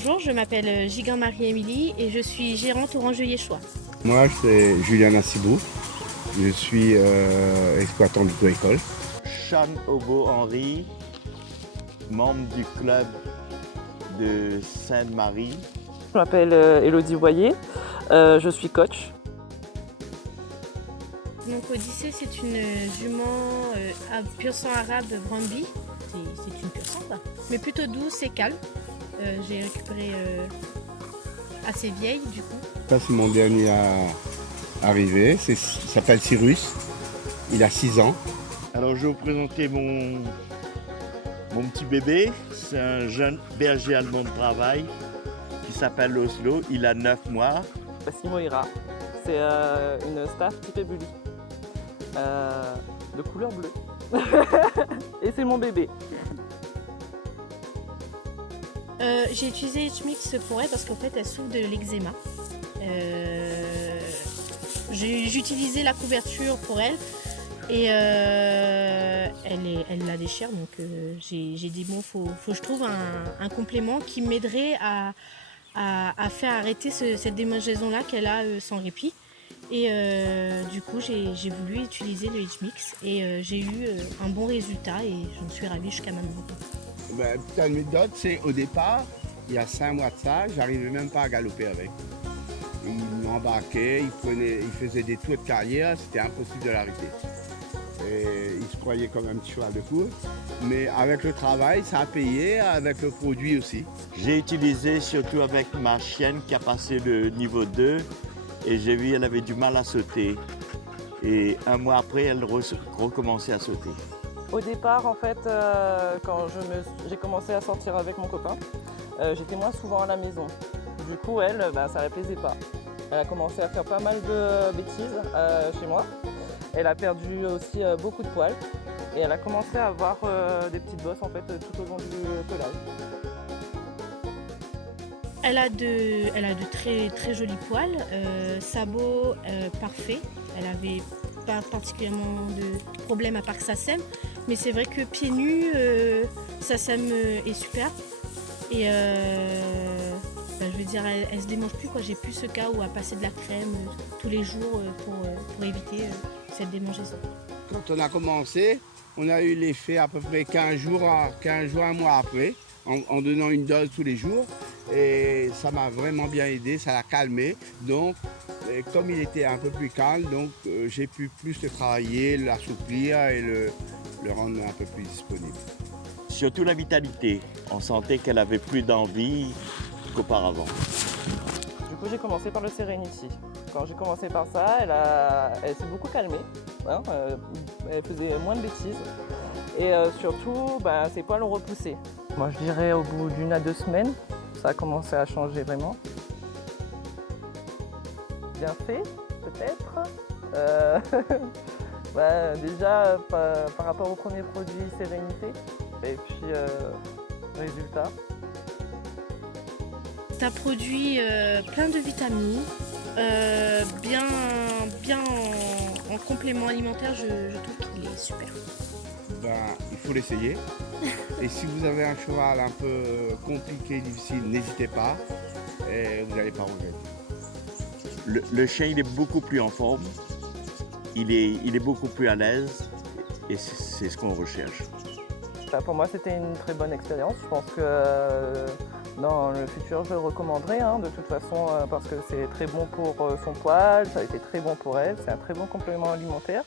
Bonjour, je m'appelle Gigan Marie-Émilie et je suis gérante Orange-Yéchois. Moi, c'est Julien Nassibou. Je suis exploitant d'auto-école. Sean Obo-Henri, membre du club de Sainte-Marie. Je m'appelle Élodie Boyer, je suis coach. Donc Odyssée, c'est une jument pur sang arabe Brahmby. C'est une pur sang quoi. Mais plutôt douce et calme. J'ai récupéré assez vieille du coup. Ça, c'est mon dernier arrivé. Il s'appelle Cyrus. Il a 6 ans. Alors je vais vous présenter mon petit bébé. C'est un jeune berger allemand de travail qui s'appelle Oslo. Il a 9 mois. Voici Moira, c'est une staff type bully, de couleur bleue. Et c'est mon bébé. J'ai utilisé H-Mix pour elle parce qu'en fait elle souffre de l'eczéma. J'ai utilisé la couverture pour elle et elle la déchire, donc j'ai dit bon, faut que je trouve un complément qui m'aiderait à faire arrêter cette démangeaison là qu'elle a sans répit. Et du coup j'ai voulu utiliser le H-Mix et j'ai eu un bon résultat et j'en suis ravie jusqu'à maintenant. Petite anecdote, c'est au départ, il y a 5 mois de ça, j'arrivais même pas à galoper avec. Il m'embarquait, il faisait des tours de carrière, c'était impossible de l'arrêter. Et il se croyait comme un petit cheval de course. Mais avec le travail, ça a payé, avec le produit aussi. J'ai utilisé surtout avec ma chienne qui a passé le niveau 2 et j'ai vu qu'elle avait du mal à sauter. Et un mois après, elle recommençait à sauter. Au départ, en fait, quand j'ai commencé à sortir avec mon copain, j'étais moins souvent à la maison. Du coup, elle, ça ne la plaisait pas. Elle a commencé à faire pas mal de bêtises chez moi. Elle a perdu aussi beaucoup de poils et elle a commencé à avoir des petites bosses en fait tout au long du pelage. Elle a de très, très jolis poils, sabots parfaits. Elle avait pas particulièrement de problème à part que ça sème, mais c'est vrai que pieds nus, ça sème est super. Et je veux dire, elle se démange plus quoi. J'ai plus ce cas où à passer de la crème tous les jours pour éviter cette démangeaison. Quand on a commencé, on a eu l'effet à peu près 15 jours, un mois après, en donnant une dose tous les jours. Et ça m'a vraiment bien aidé, ça l'a calmé. Donc, comme il était un peu plus calme, donc j'ai pu plus le travailler, l'assouplir et le rendre un peu plus disponible. Surtout la vitalité. On sentait qu'elle avait plus d'envie qu'auparavant. Du coup, j'ai commencé par le Serenity. Quand j'ai commencé par ça, elle s'est beaucoup calmée. Hein, elle faisait moins de bêtises. Et surtout, ses poils ont repoussé. Moi, je dirais au bout d'1 à 2 semaines, ça a commencé à changer vraiment. Bien fait, peut-être. Déjà, par rapport au premier produit Sérénité, et puis résultat. Ça produit plein de vitamines, bien en complément alimentaire, je trouve qu'il est super. Il faut l'essayer. Et si vous avez un cheval un peu compliqué, difficile, n'hésitez pas. Et vous n'allez pas regretter. Le chien, il est beaucoup plus en forme. Il est beaucoup plus à l'aise. Et c'est ce qu'on recherche. Pour moi, c'était une très bonne expérience. Je pense que dans le futur, je le recommanderai de toute façon parce que c'est très bon pour son poil, ça a été très bon pour elle, c'est un très bon complément alimentaire.